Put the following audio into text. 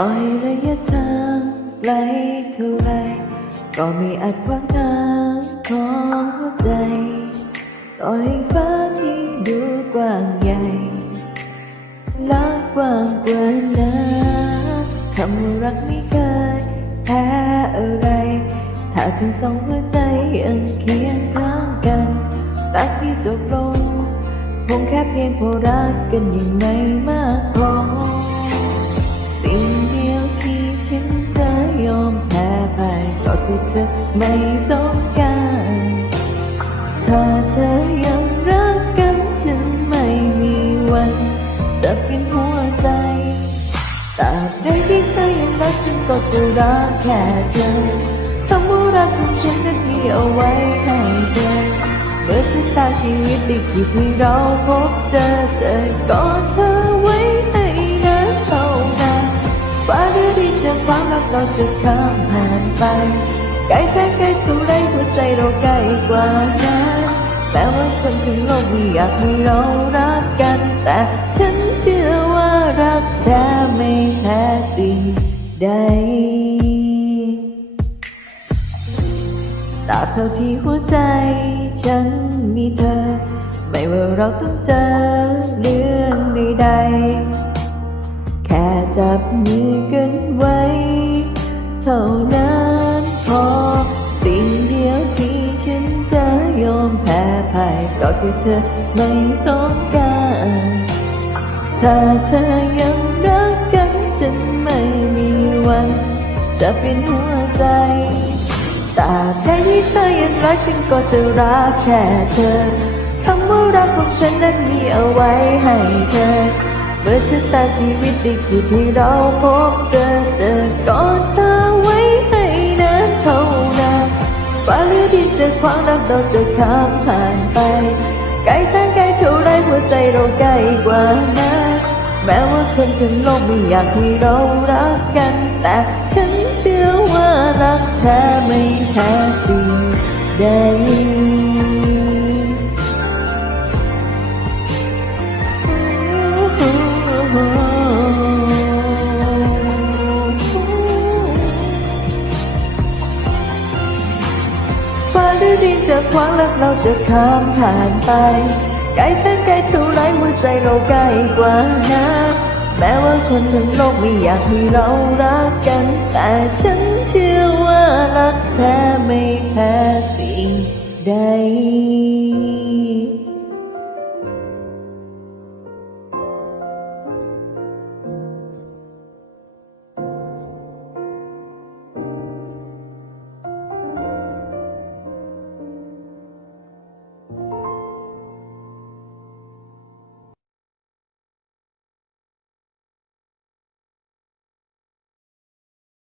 ต่อให้ระยะทางไกลเท่าไร ก็ไม่อาจขวางทางของหัวใจต่อให้ฟ้าที่ดูกว้างใหญ่ละกว้างกว่านั้นคำว่ารักไม่เคยแพ้อะไร ถ้าเพียงสองหัวใจยังเคียงข้างกันรักที่จบลงคงแค่เพียงพราะรักกันยังไม่มา ไม่ต้องการถ้าเธอยังรักกันฉันไม่มีวันจะเปลี่ยนหัวใจตราบใดที่เธอยังรักฉันก็จะรักแค่เธอคำว่ารักของฉันนั้นมีเอาไว้ให้เธอเมื่อชะตาชีวิตได้คิดให้เราพบเจอเจอกอดเธอไว้ให้นานเท่านานฟ้าเรือที่จะฟังรักเราจะข้ามผ่านไป ใกลแสนใกลสู่ไรหัวใจเราใกล้กว่านั้นแม้ว่าคนทั้งโลกไม่อยากให้เรารักกัน แต่ฉันเชื่อว่ารักแท้ไม่แพ้สิ่งใดตราบเท่าที่หัวใจฉันมีเธอ ไม่ว่าเราต้องเจอเรื่องใดๆแค่จับมือกันไว้ เท่านั้น มแพ้ก็คือเธอไม่ต้องการถ้าเธอยังรักกันฉันไม่มีวัน จะเป็นหัวใจแตราบใดที่เธอยังรักฉันก็จะรักแค่เธอคำว่ารักของฉันนั้นมีเอาไว้ให้เธอเมื่อชะตาชีวิตได้คิดให้เราพบเจอเจอก่อดเธอ จะควางรักเราจะข้ามผ่านไปไกลแสนไกลเท่าไรหัวใจเราใกล้กว่านั้นแม้ว่าคนทั้งโลกไม่อยากให้เรารักกัน แต่ฉันเชื่อว่ารักแท้ไม่แท้สิ่งใด ขวางแล้วเราจะข้ามผ่านไปไกลแสนไกลเท่าไรหัวใจเราใกล้กว่านะแม้ว่าคนทั้งโลกไม่อยากให้เรารักกัน แต่ฉันเชื่อว่ารักแท้ไม่แพ้